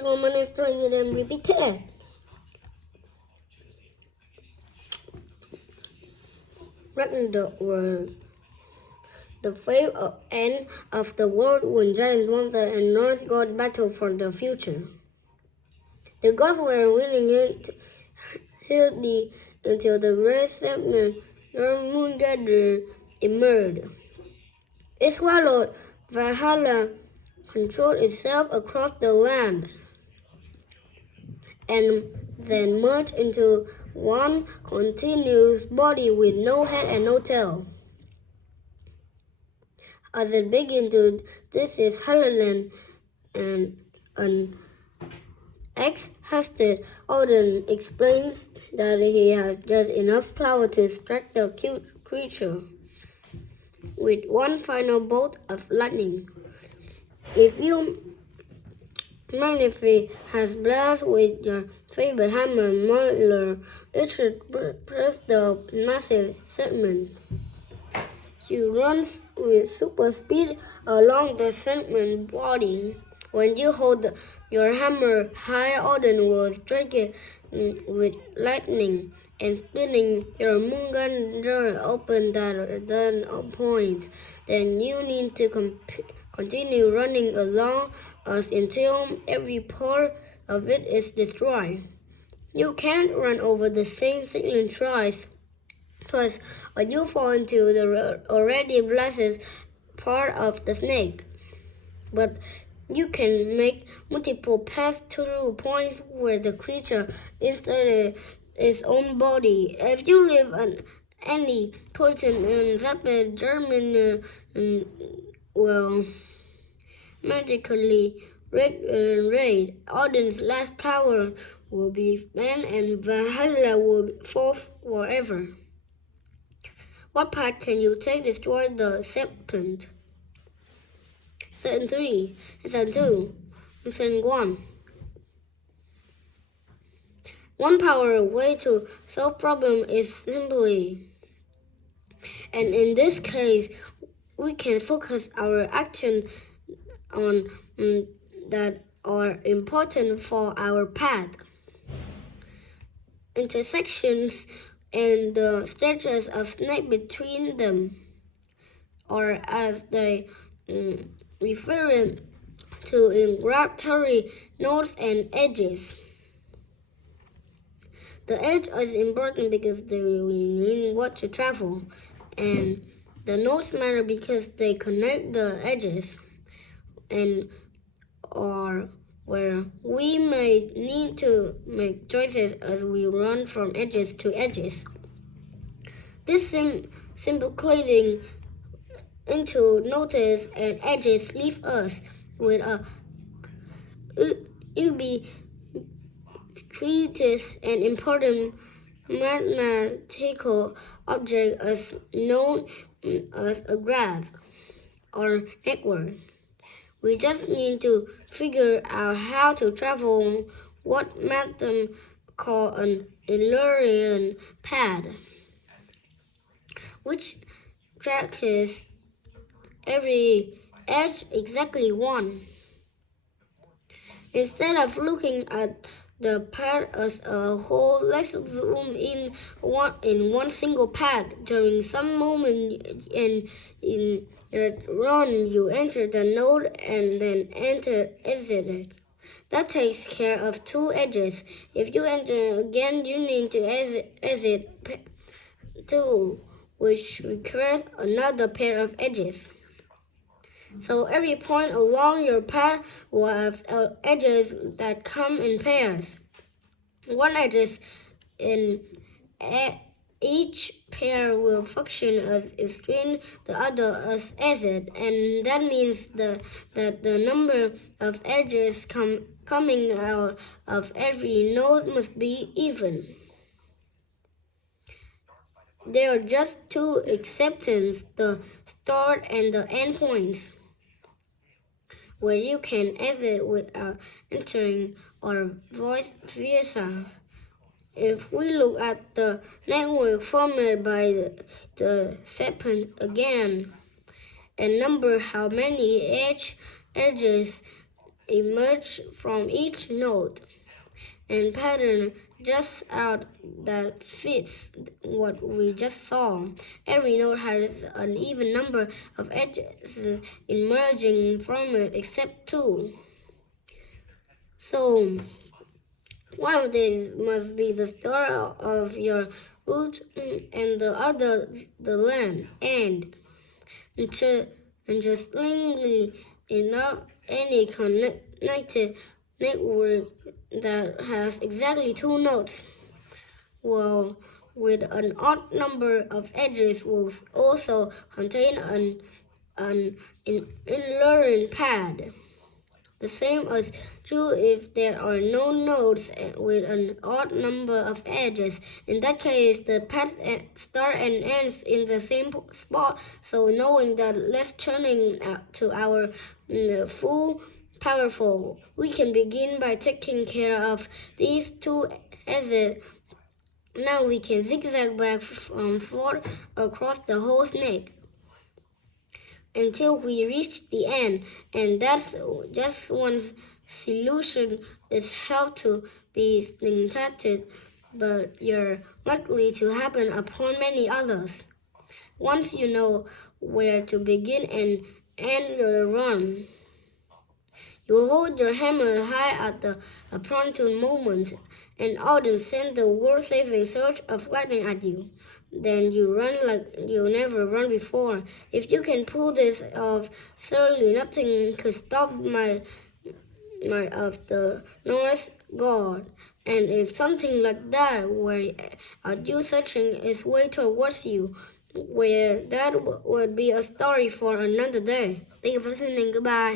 everyone, my name is Troy and repeated. Ragnarok were the fate end of the world when giants, monsters, and Norse gods battled for the future. The gods were willing to heal until the great segment moon gathered emerged. It swallowed Valhalla, controlled itself across the land, and then merged into one continuous body with no head and no tail. As it began to disease Helleland and an ex-hasted Odin explains that he has just enough power to strike the cute creature with one final bolt of lightning. If you Magnify has blast with your favorite hammer Miller, it should press the massive segment. You run with super speed along the segment body. When you hold your hammer high, Odin will strike it with lightning and spinning your moon gun door open that point. Then you need to continue running along us until every part of it is destroyed. You can't run over the same segment twice, or you fall into the already blasted part of the snake. But you can make multiple paths through points where the creature inserted its own body. If you live on any person in rapid German will magically raid, Odin's last power will be spent and Valhalla will fall forever. What path can you take to destroy the serpent? Season 3, Season 2, Season 1. One power way to solve problem is simply, and in this case, we can focus our action on that are important for our path. Intersections and the stretches of snake between them, or as they refer to in gravitatory nodes and edges. The edge is important because they mean what to travel, and the nodes matter because they connect the edges, and or where we may need to make choices as we run from edges to edges. This simple cladding into nodes and edges leave us with a ubiquitous and important mathematical object as known as a graph or network. We just need to figure out how to travel what math call an Eulerian path, which tracks every edge exactly one. Instead of looking at the path as a whole, let's zoom in one single path. During some moment in run, you enter the node and then exit it. That takes care of two edges. If you enter again, you need to exit two, which requires another pair of edges. So every point along your path will have edges that come in pairs. One edge in each pair will function as a string, the other as exit, and that means that the number of edges coming out of every node must be even. There are just two exceptions, the start and the end points, where you can exit without entering or vice versa. If we look at the network formed by the serpent again and number how many edges emerge from each note and pattern just out that fits what we just saw. Every note has an even number of edges emerging from it except two. So one of these must be the start of your root and the other the land. And interestingly enough, any connected network that has exactly two nodes will, with an odd number of edges, will also contain an inline pad. The same is true if there are no nodes with an odd number of edges. In that case, the path starts and ends in the same spot. So knowing that, let's turning to our full powerful. We can begin by taking care of these two edges. Now we can zigzag back and forth across the whole snake until we reach the end, and that's just one solution. It's helped to be syntactic, but you're likely to happen upon many others. Once you know where to begin and end your run, you hold your hammer high at the opportune moment, and Odin sends the world-saving surge of lightning at you. Then you run like you never run before. If you can pull this off thoroughly, nothing could stop my of the North God. And if something like that were you searching its way towards you, where that would be a story for another day. Thank you for listening. Goodbye.